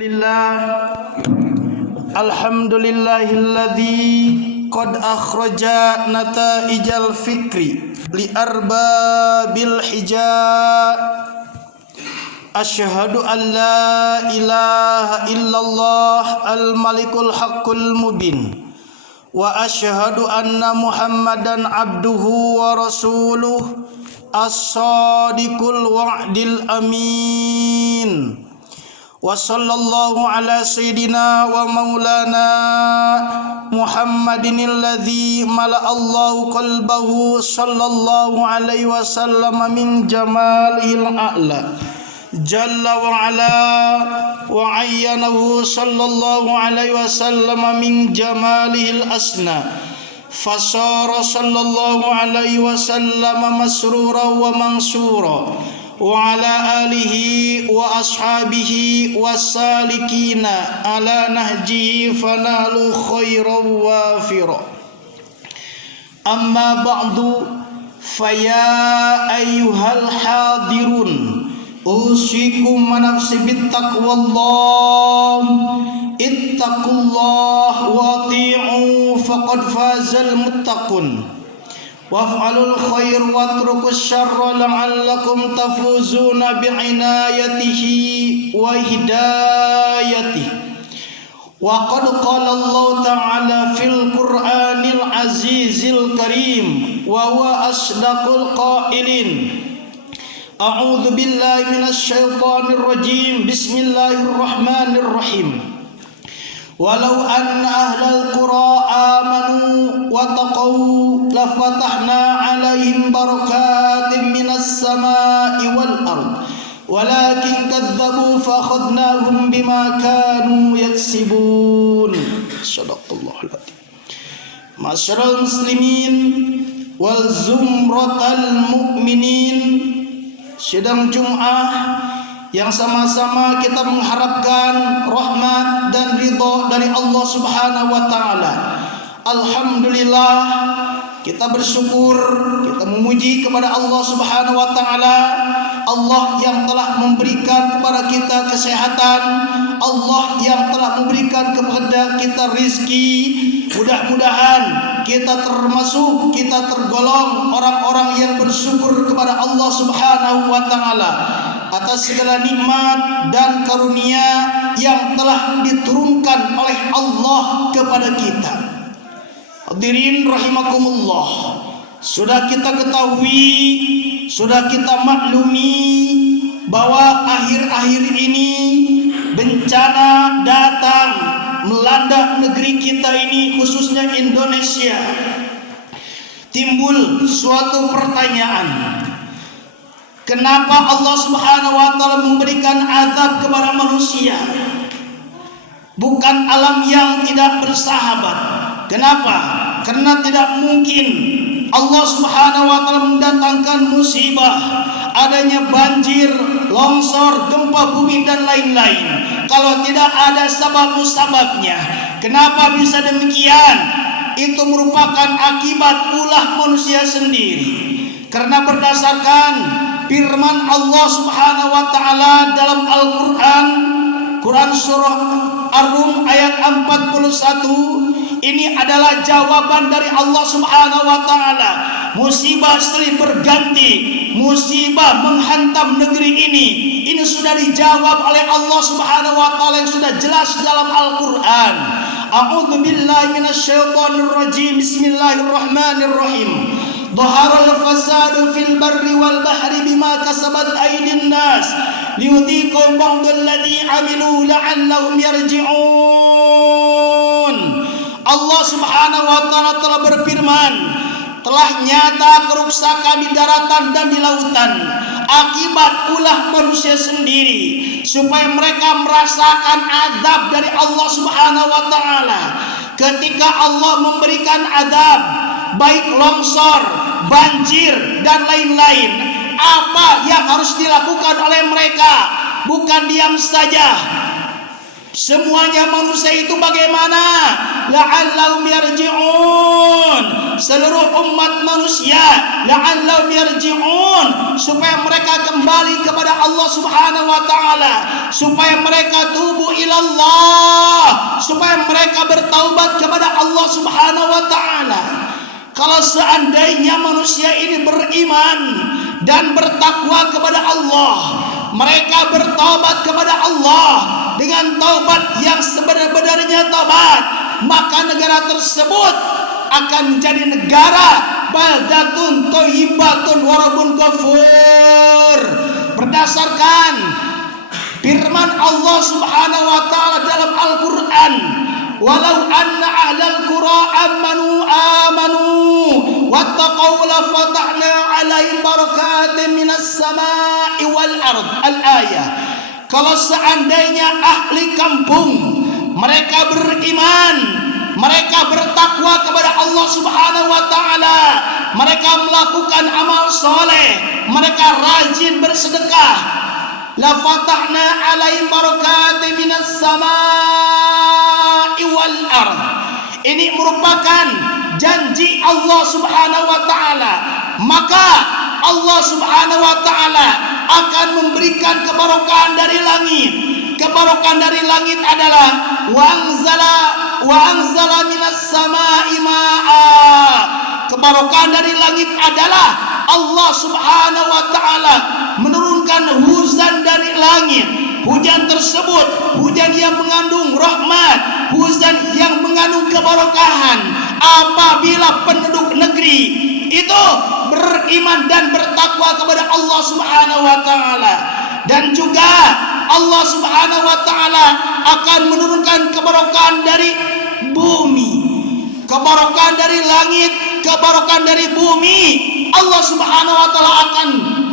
Alhamdulillahilladzi qad akhraja nataijal fikri li arbabil hija. Asyhadu an la ilaha illallah al-malikul haqqul mubin wa asyhadu anna muhammadan abduhu wa rasuluh as-sadiqul wa'dil amin. Wa sallallahu ala sayyidina wa maulana Muhammadin alladhi mala'allahu qalbahu sallallahu alaihi wasallam min jamalil a'la jalla wa ala wa ayyanahu sallallahu alaihi wasallam min jamalil asna fasara sallallahu alaihi wasallam masrura wa mansura wa ala alihi wa ashabihi wassalikina ala nahjihi fanalu khairan wafira. Amma ba'du, faya ayyuhal hadirun usikum wa nafsi bittaqwallah ittaqullah wa ati'u faqad fazal muttaqun. Waf'alul khair watrukus syarra la'allakum tafuzuna bi'inayatihi wa hidayatihi. Wa qad qala Allah ta'ala fil Qur'anil azizil karim wa huwa asdaqul qailin. A'udzu billahi minasy syaithanir rajim. Bismillahirrahmanirrahim. Walau anna ahlal qura amanu wa taqaw lafatahna alaihim barakatin minas samai wal ard walakin kadzabu fa akhadnahum bima kanu yaksibun. Shadaqallahul adzim. Masyarul muslimin wal zumratal mu'minin, sidang Jum'ah yang sama-sama kita mengharapkan rahmat dan ridha dari Allah Subhanahu wa taala. Alhamdulillah, kita bersyukur, kita memuji kepada Allah Subhanahu wa taala, Allah yang telah memberikan kepada kita kesehatan, Allah yang telah memberikan kepada kita rizki. Mudah-mudahan kita termasuk, kita tergolong orang-orang yang bersyukur kepada Allah Subhanahu wa taala atas segala nikmat dan karunia yang telah diturunkan oleh Allah kepada kita. Hadirin rahimakumullah, sudah kita ketahui, sudah kita maklumi bahwa akhir-akhir ini bencana datang melanda negeri kita ini, khususnya Indonesia. Timbul suatu pertanyaan, kenapa Allah Subhanahu wa taala memberikan azab kepada manusia? Bukan alam yang tidak bersahabat. Kenapa? Karena tidak mungkin Allah Subhanahu wa taala mendatangkan musibah, adanya banjir, longsor, gempa bumi dan lain-lain kalau tidak ada sebab-musababnya. Kenapa bisa demikian? Itu merupakan akibat ulah manusia sendiri. Karena berdasarkan firman Allah Subhanahu wa taala dalam Al-Qur'an, Quran surah Ar-Rum ayat 41, ini adalah jawaban dari Allah Subhanahu wa taala. Musibah silih berganti, musibah menghantam negeri ini sudah dijawab oleh Allah Subhanahu wa taala yang sudah jelas dalam Al-Qur'an. A'udzu billahi minasyaitonir rajim. Bismillahirrahmanirrahim. Dhaharal fasadu fil barri wal bahri bima kasabat aydin nas liyudhiqahum ba'dal ladzi 'amilu la'allahum yarji'un. Allah Subhanahu wa taala telah berfirman, telah nyata kerusakan di daratan dan di lautan akibat ulah manusia sendiri, supaya mereka merasakan azab dari Allah Subhanahu wa taala. Ketika Allah memberikan azab, baik longsor, banjir dan lain-lain, apa yang harus dilakukan oleh mereka? Bukan diam saja. Semuanya manusia itu bagaimana? La'allahum yarji'un. Seluruh umat manusia la'allahum yarji'un, supaya mereka kembali kepada Allah Subhanahu wa taala, supaya mereka tubu ila Allah Subhanahu wa taala. Kalau seandainya manusia ini beriman dan bertakwa kepada Allah, mereka bertaubat kepada Allah dengan taubat yang sebenar-benarnya taubat, maka negara tersebut akan menjadi negara baldatun thayyibatun warabun ghafur. Berdasarkan firman Allah Subhanahu wa taala dalam Al-Qur'an, walau anna ahlal qura amanu wattaqau la fatahna 'alaihim barakatin minas sama'i wal ard. Al-ayah. Kalau seandainya ahli kampung mereka beriman, mereka bertakwa kepada Allah Subhanahu wa taala, mereka melakukan amal soleh, mereka rajin bersedekah, la fatahna 'alaihim barakatin minas sama'i wal ard. Ini merupakan janji Allah Subhanahu wa taala. Maka Allah Subhanahu wa taala akan memberikan keberkahan dari langit. Keberkahan dari langit adalah wa anzala minas sama'i ma'a. Keberkahan dari langit adalah Allah Subhanahu wa taala menurunkan hujan dari langit. Hujan tersebut hujan yang mengandung rahmat, hujan yang mengandung keberkahan apabila penduduk negeri itu beriman dan bertakwa kepada Allah Subhanahu wa taala. Dan juga Allah Subhanahu wa taala akan menurunkan keberkahan dari bumi, keberkahan dari langit, keberkahan dari bumi. Allah Subhanahu wa taala akan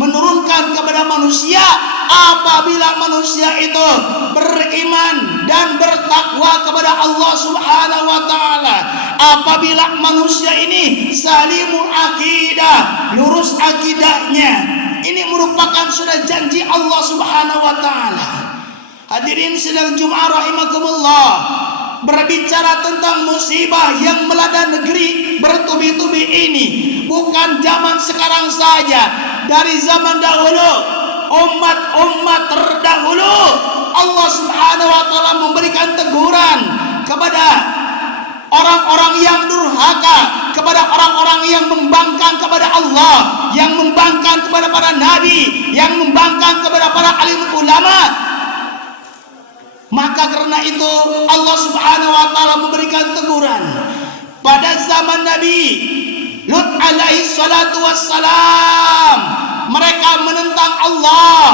menurunkan kepada manusia apabila manusia itu beriman dan bertakwa kepada Allah Subhanahu wa taala. Apabila manusia ini salimul akidah, lurus akidahnya, ini merupakan sudah janji Allah Subhanahu wa taala. Hadirin sidang Jumat rahimakumullah, berbicara tentang musibah yang melanda negeri bertubi-tubi ini bukan zaman sekarang saja. Dari zaman dahulu, umat-umat terdahulu, Allah Subhanahu wa taala memberikan teguran kepada orang-orang yang durhaka, kepada orang-orang yang membangkang kepada Allah, yang membangkang kepada para nabi, yang membangkang kepada para alim ulama. Maka karena itu Allah Subhanahu wa taala memberikan teguran pada zaman Nabi Lut alaihi salatu wassalam. Mereka menentang Allah,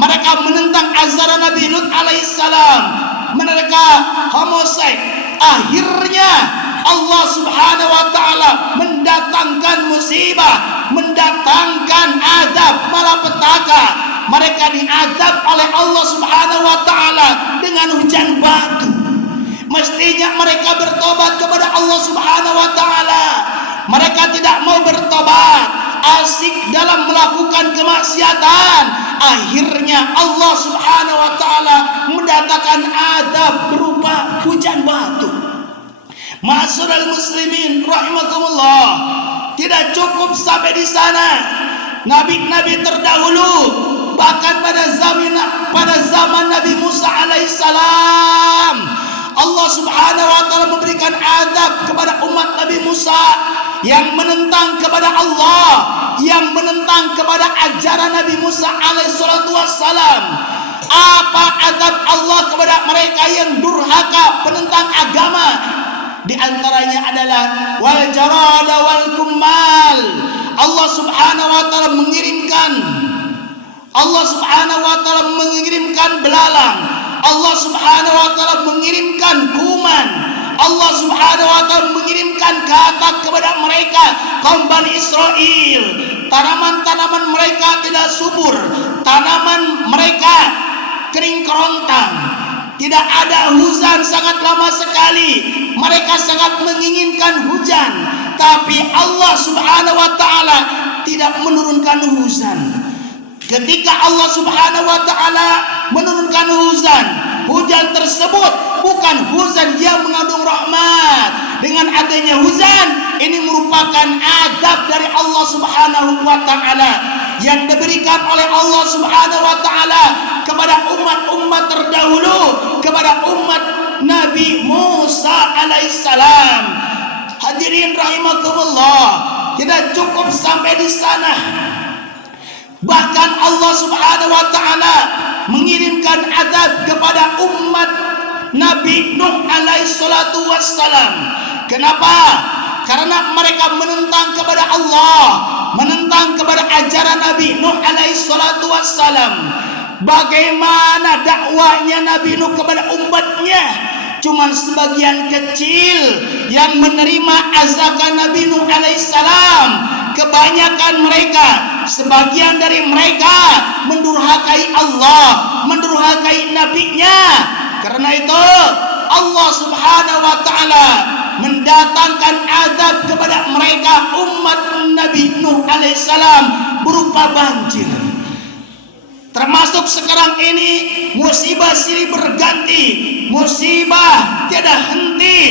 mereka menentang ajaran Nabi Lut alaihi salam, mereka homoseks. Akhirnya Allah Subhanahu wa taala mendatangkan musibah, mendatangkan azab malapetaka. Mereka diazab oleh Allah Subhanahu wa taala dengan hujan batu. Mestinya mereka bertobat kepada Allah Subhanahu wa taala. Mereka tidak mau bertobat, asik dalam melakukan kemaksiatan. Akhirnya Allah Subhanahu wa taala mendatangkan azab berupa hujan batu. Ma'asyiral muslimin rahimakumullah, tidak cukup sampai di sana. Nabi-nabi terdahulu, bahkan pada zaman Nabi Musa alaihissalam, Allah Subhanahu wa taala memberikan azab kepada umat Nabi Musa yang menentang kepada Allah, yang menentang kepada ajaran Nabi Musa alaihissalatu wassalam. Apa azab Allah kepada mereka yang durhaka, penentang agama? Di antaranya adalah wal jarada wal kummal. Allah Subhanahu wa taala mengirimkan belalang. Allah Subhanahu wa taala mengirimkan kuman. Allah Subhanahu wa taala mengirimkan katak kepada mereka kaum Bani Israel. Tanaman-tanaman mereka tidak subur, tanaman mereka kering kerontang. Tidak ada hujan sangat lama sekali. Mereka sangat menginginkan hujan, tapi Allah Subhanahu wa taala tidak menurunkan hujan. Ketika Allah Subhanahu wa taala menurunkan hujan tersebut bukan hujan yang mengandung rahmat. Dengan adanya hujan ini merupakan azab dari Allah Subhanahu wa taala yang diberikan oleh Allah Subhanahu wa taala kepada umat-umat terdahulu, kepada umat Nabi Nabi Musa alaihissalam. Hadirin rahimakumullah, tidak cukup sampai di sana. Bahkan Allah Subhanahu wa taala mengirimkan azab kepada umat Nabi Nuh alaihi salatu wassalam. Kenapa? Karena mereka menentang kepada Allah, menentang kepada ajaran Nabi Nuh alaihi salatu wassalam. Bagaimana dakwahnya Nabi Nuh kepada umatnya? Cuma sebagian kecil yang menerima ajakan Nabi Nuh alaihissalam. Kebanyakan mereka, sebagian dari mereka mendurhakai Allah, mendurhakai nabinya. Karena itu Allah Subhanahu wa taala mendatangkan azab kepada mereka umat Nabi Nuh alaihissalam berupa banjir. Termasuk sekarang ini musibah silih berganti, musibah tiada henti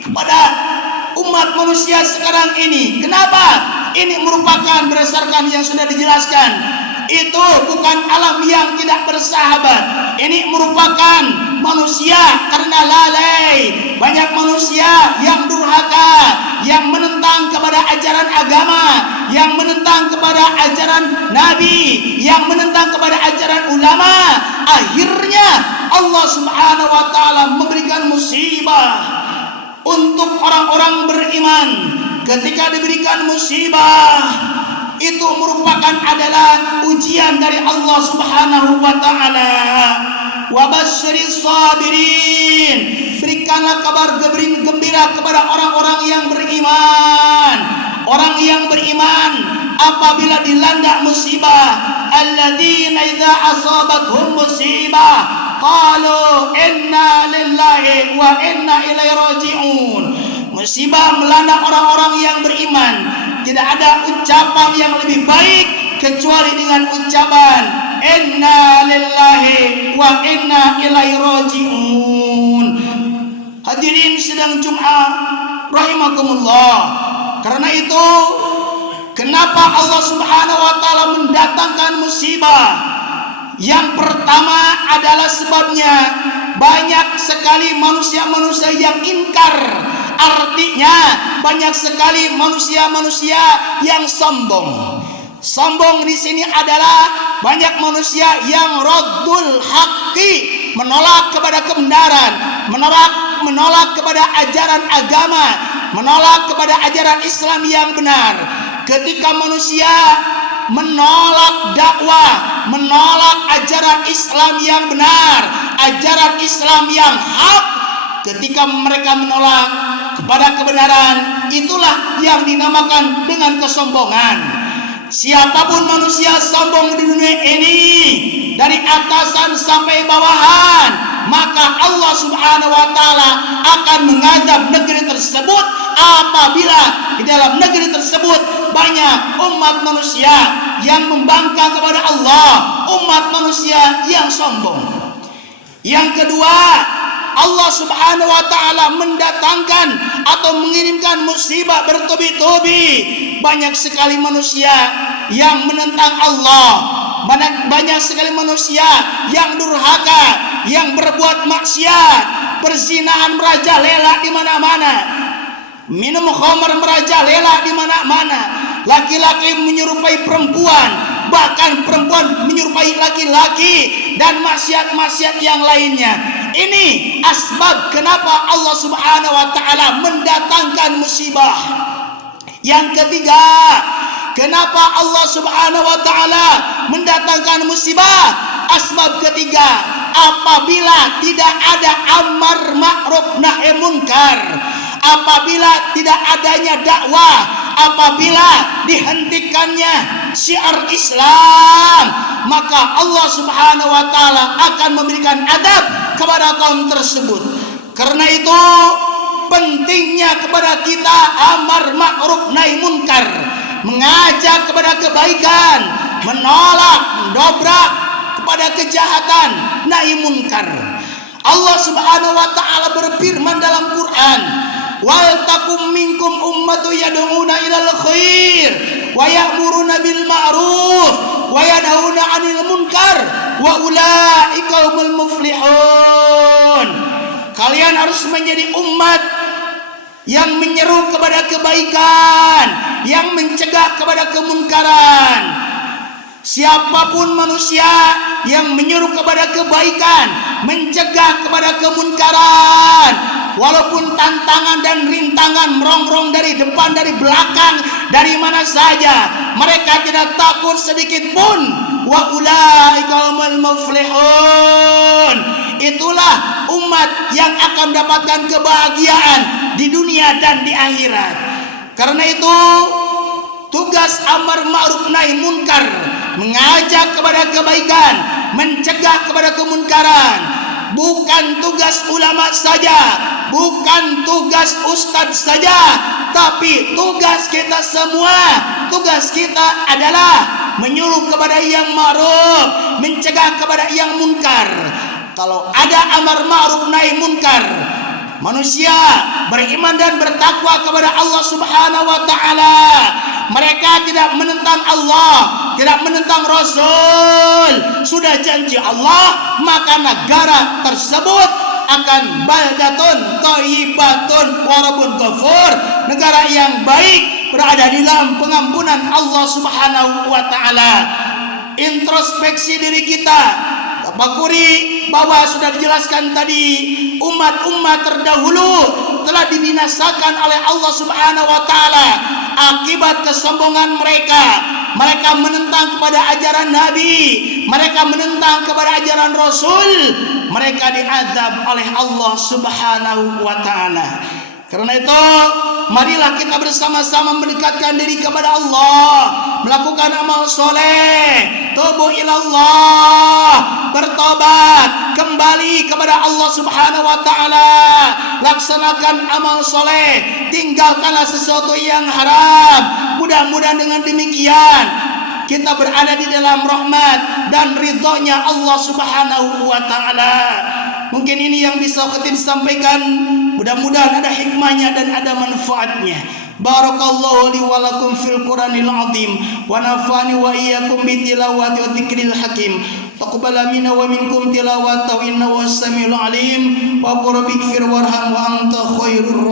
kepada umat manusia sekarang ini. Kenapa? Ini merupakan berdasarkan yang sudah dijelaskan. Itu bukan alam yang tidak bersahabat. Ini merupakan manusia karena lalai. Banyak manusia yang durhaka, yang menentang kepada ajaran agama, yang menentang kepada ajaran Nabi, yang menentang kepada ajaran ulama. Akhirnya Allah Subhanahu wa taala memberikan musibah untuk orang-orang beriman. Ketika diberikan musibah, itu merupakan adalah ujian dari Allah Subhanahu wa taala. Wa basyiris sabirin, berikanlah kabar gembira kepada orang-orang yang beriman. Orang yang beriman apabila dilanda musibah, alladzina idza asabathum musibah qalu inna lillahi wa inna ilaihi raji'un. Musibah melanda orang-orang yang beriman, tidak ada ucapan yang lebih baik kecuali dengan ucapan inna lillahi wa inna ilaihi raji'un. Hadirin sidang Jumat rahimakumullah. Karena itu kenapa Allah Subhanahu wa taala mendatangkan musibah? Yang pertama adalah sebabnya banyak sekali manusia-manusia yang ingkar. Artinya banyak sekali manusia-manusia yang sombong. Sombong di sini adalah banyak manusia yang raddul haqqi, menolak kepada kebenaran, menolak kepada ajaran agama, menolak kepada ajaran Islam yang benar. Ketika manusia menolak dakwah, menolak ajaran Islam yang benar, ajaran Islam yang hak, ketika mereka menolak kepada kebenaran, itulah yang dinamakan dengan kesombongan. Siapapun manusia sombong di dunia ini, dari atasan sampai bawahan, maka Allah Subhanahu wa taala akan mengazab negeri tersebut apabila di dalam negeri tersebut banyak umat manusia yang membangkang kepada Allah, umat manusia yang sombong. Yang kedua, Allah Subhanahu wa taala mendatangkan atau mengirimkan musibah bertubi-tubi. Banyak sekali manusia yang menentang Allah, banyak sekali manusia yang durhaka, yang berbuat maksiat, perzinahan merajalela di mana-mana, minum khamar merajalela di mana-mana, laki-laki menyerupai perempuan, bahkan perempuan menyerupai laki-laki, dan maksiat-maksiat yang lainnya. Ini asbab kenapa Allah Subhanahu wa taala mendatangkan musibah. Yang ketiga, kenapa Allah Subhanahu wa taala mendatangkan musibah? Asbab ketiga, apabila tidak ada amar ma'ruf nahi munkar, apabila tidak adanya dakwah, apabila dihentikannya syiar Islam, maka Allah Subhanahu wa taala akan memberikan adab kepada kaum tersebut. Karena itu pentingnya kepada kita amar ma'ruf nahi munkar, mengajak kepada kebaikan, menolak, mendobrak kepada kejahatan, nahi munkar. Allah Subhanahu wa taala berfirman dalam Quran, wal takum minkum ummatu yad'una ilal khair wa ya'muruna bil ma'ruf wa yanhauna 'anil munkar wa ulaika humul muflihun. Kalian harus menjadi umat yang menyeru kepada kebaikan, yang mencegah kepada kemunkaran. Siapapun manusia yang menyuruh kepada kebaikan, mencegah kepada kemunkaran, walaupun tantangan dan rintangan merongrong dari depan, dari belakang, dari mana saja, mereka tidak takut sedikit pun. Wa ulaika humul muflihun. Itulah umat yang akan mendapatkan kebahagiaan di dunia dan di akhirat. Karena itu tugas amar ma'ruf nahi munkar, mengajak kepada kebaikan, mencegah kepada kemunkaran, bukan tugas ulama saja, bukan tugas ustadz saja, tapi tugas kita semua. Tugas kita adalah menyuruh kepada yang ma'ruf, mencegah kepada yang munkar. Kalau ada amar ma'ruf nahi munkar, manusia beriman dan bertakwa kepada Allah Subhanahu wa taala, mereka tidak menentang Allah, tidak menentang Rasul. Sudah janji Allah, maka negara tersebut akan baldatun thayyibatun wa rabbun ghafur, negara yang baik, berada di dalam pengampunan Allah Subhanahu wa taala. Introspeksi diri kita, tafakuri bahwa sudah dijelaskan tadi, umat-umat terdahulu telah dibinasakan oleh Allah Subhanahu wa taala akibat kesombongan mereka. Mereka menentang kepada ajaran Nabi, mereka menentang kepada ajaran Rasul, mereka diazab oleh Allah Subhanahu wa taala. Karena itu, marilah kita bersama-sama mendekatkan diri kepada Allah, melakukan amal soleh, tubu ilallah, bertobat, kembali kepada Allah Subhanahu wa taala, laksanakan amal soleh, tinggalkanlah sesuatu yang haram. Mudah-mudahan dengan demikian kita berada di dalam rahmat dan ridhonya Allah Subhanahu wa taala. Mungkin ini yang bisa khatib sampaikan. Mudah-mudahan ada hikmahnya dan ada manfaatnya. Barakallahu li wa lakum fil Qur'anil azim wa nafani wa iyyakum bi tilawati wa dzikril hakim. Taqabbal minna wa minkum tilawatahu innahu was-samiul alim. Wa qur bighfir warham wa anta khairur